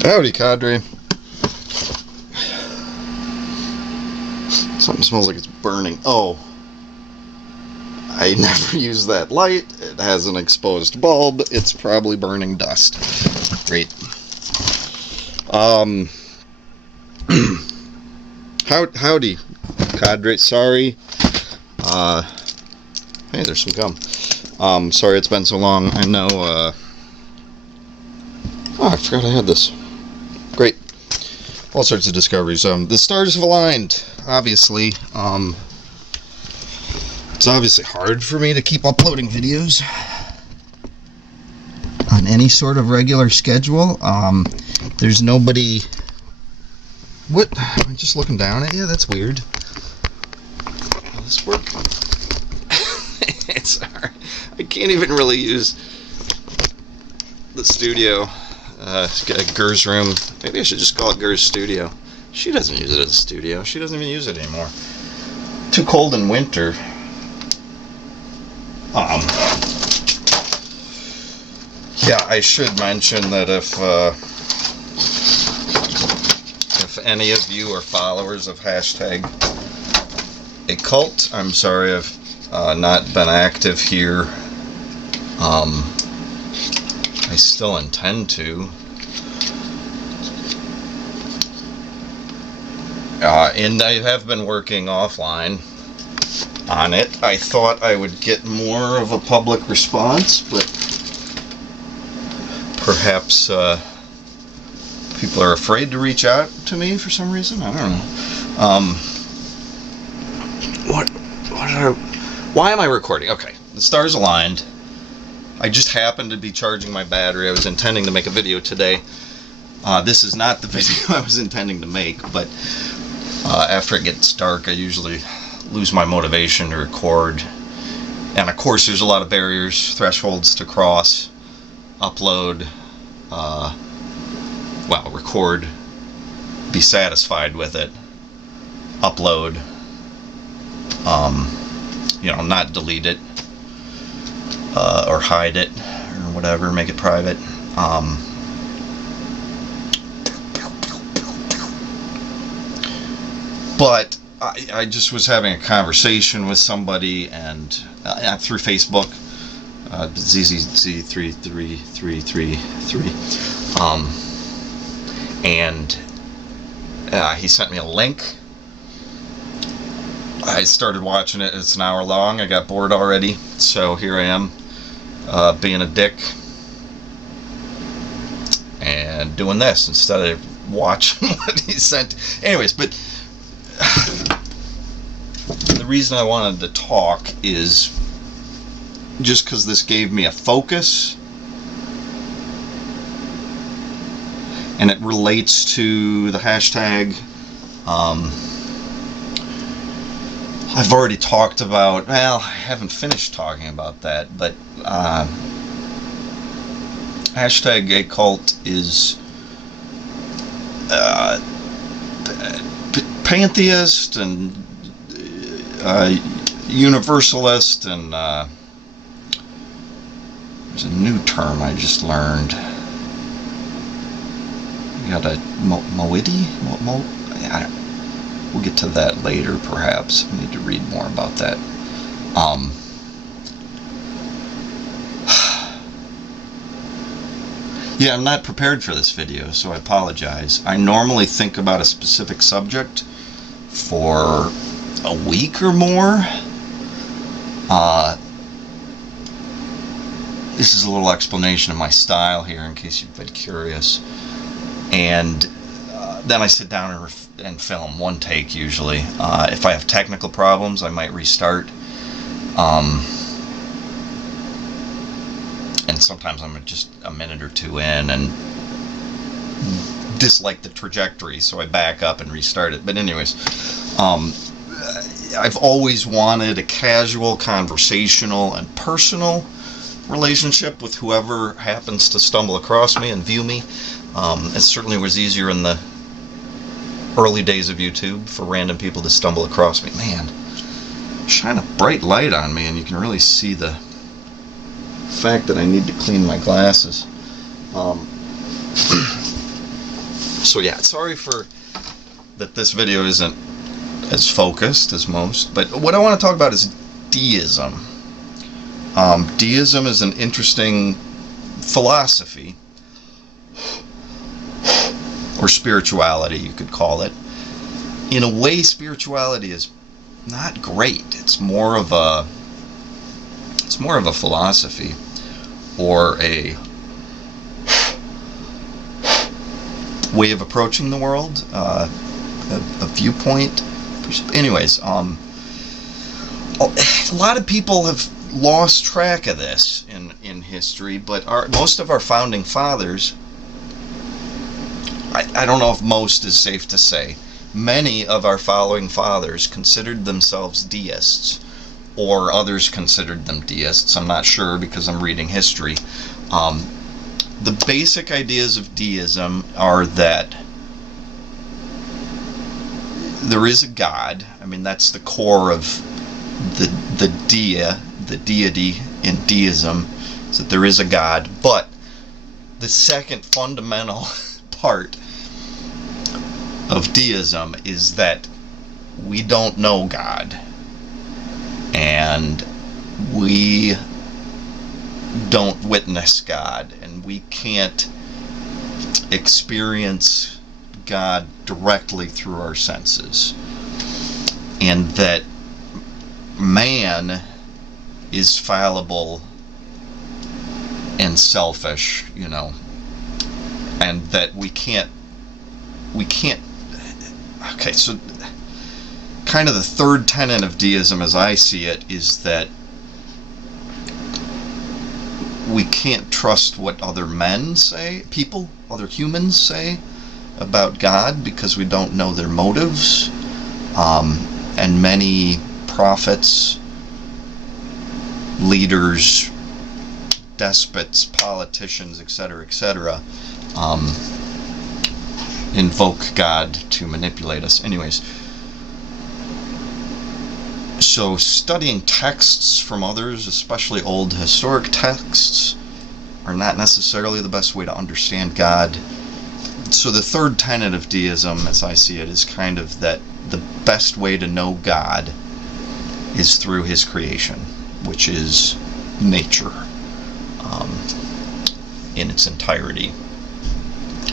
Howdy, cadre. Something smells like it's burning. Oh, I never use that light. It has an exposed bulb. It's probably burning dust. Great. Howdy, cadre. Sorry. Hey, there's some gum. Sorry it's been so long. I know, oh, I forgot I had this. Great. All sorts of discoveries. The stars have aligned, obviously. It's obviously hard for me to keep uploading videos on any sort of regular schedule. There's nobody... What? I'm just looking down at you? That's weird. Will this work? It's hard. I can't even really use the studio. Ger's room. Maybe I should just call it Ger's studio. She doesn't use it as a studio. She doesn't even use it anymore. Too cold in winter. Yeah, I should mention that if any of you are followers of hashtag a cult, I'm sorry I've not been active here. I still intend to. And I have been working offline on it. I thought I would get more of a public response, but perhaps people are afraid to reach out to me for some reason. I don't know. Why am I recording? Okay, the stars aligned. I just happened to be charging my battery. I was intending to make a video today. This is not the video I was intending to make, but after it gets dark, I usually lose my motivation to record. And of course, there's a lot of barriers, thresholds to cross, upload, record, be satisfied with it, upload, not delete it, or hide it, or whatever, make it private. But I just was having a conversation with somebody, and through Facebook, ZZZ33333, and he sent me a link. I started watching it. It's an hour long. I got bored already, so here I am, being a dick and doing this instead of watching what he sent. Anyways, but the reason I wanted to talk is just because this gave me a focus, and it relates to the hashtag. I've already talked about, well, I haven't finished talking about that, but hashtag gay cult is pantheist and universalist, and there's a new term I just learned. You got a moiety? We'll get to that later, perhaps. I need to read more about that. Yeah, I'm not prepared for this video, so I apologize. I normally think about a specific subject for a week or more. This is a little explanation of my style here, in case you've been curious. And then I sit down and film one take, usually. If I have technical problems, I might restart. And sometimes I'm just a minute or two in and dislike the trajectory, so I back up and restart it. But anyways, I've always wanted a casual, conversational, and personal relationship with whoever happens to stumble across me and view me. It certainly was easier in the early days of YouTube for random people to stumble across me. Man, shine a bright light on me and you can really see the fact that I need to clean my glasses. So yeah, sorry for that this video isn't as focused as most, but what I want to talk about is deism. Deism is an interesting philosophy, or spirituality, you could call it. In a way, spirituality is not great. It's more of a philosophy, or a way of approaching the world, a viewpoint. Anyways, a lot of people have lost track of this in history, but most of our founding fathers, I don't know if most is safe to say, many of our founding fathers considered themselves deists, or others considered them deists. I'm not sure because I'm reading history. The basic ideas of deism are that there is a God. I mean, that's the core of the deity in deism, is that there is a God. But the second fundamental part of deism is that we don't know God, and we don't witness God, and we can't experience God directly through our senses, and that man is fallible and selfish, and that we can't okay, so kind of the third tenet of deism, as I see it, is that we can't trust what other men say, other humans say about God, because we don't know their motives. And many prophets, leaders, despots, politicians, etc., invoke God to manipulate us. Anyways, so studying texts from others, especially old historic texts, are not necessarily the best way to understand God. So the third tenet of deism, as I see it, is kind of that the best way to know God is through his creation, which is nature in its entirety.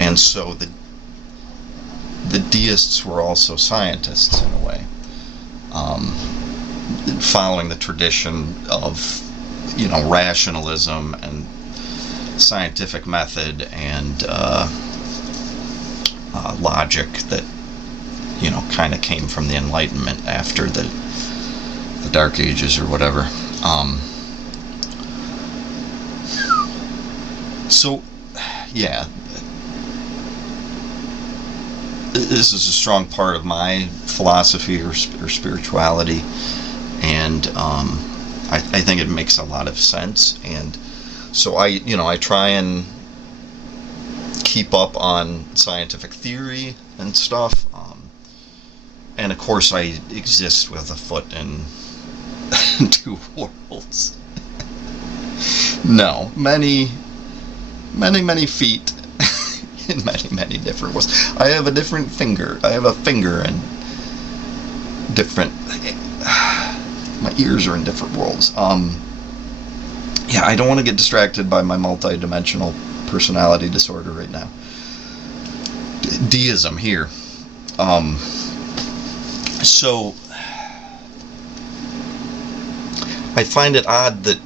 And so the deists were also scientists in a way, following the tradition of rationalism and scientific method and logic that kind of came from the Enlightenment after the Dark Ages or whatever. So yeah, this is a strong part of my philosophy or spirituality, and I think it makes a lot of sense. And so I try and keep up on scientific theory and stuff, and of course I exist with a foot in two worlds. No, many feet in many different worlds. I have a different finger. I have a finger in different. My ears are in different worlds. Yeah, I don't want to get distracted by my multi-dimensional personality disorder right now. Deism here. So I find it odd that,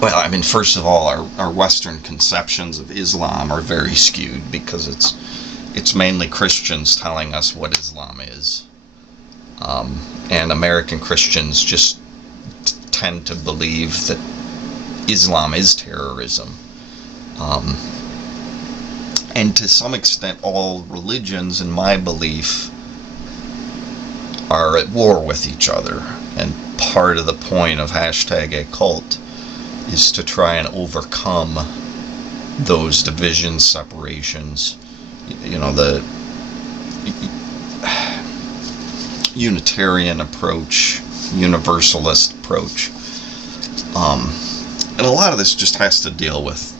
well, I mean, first of all, our Western conceptions of Islam are very skewed, because it's mainly Christians telling us what Islam is, and American Christians just tend to believe that Islam is terrorism, and to some extent all religions, in my belief, are at war with each other, and part of the point of #acult is to try and overcome those divisions, separations, the Unitarian approach, Universalist approach, and a lot of this just has to deal with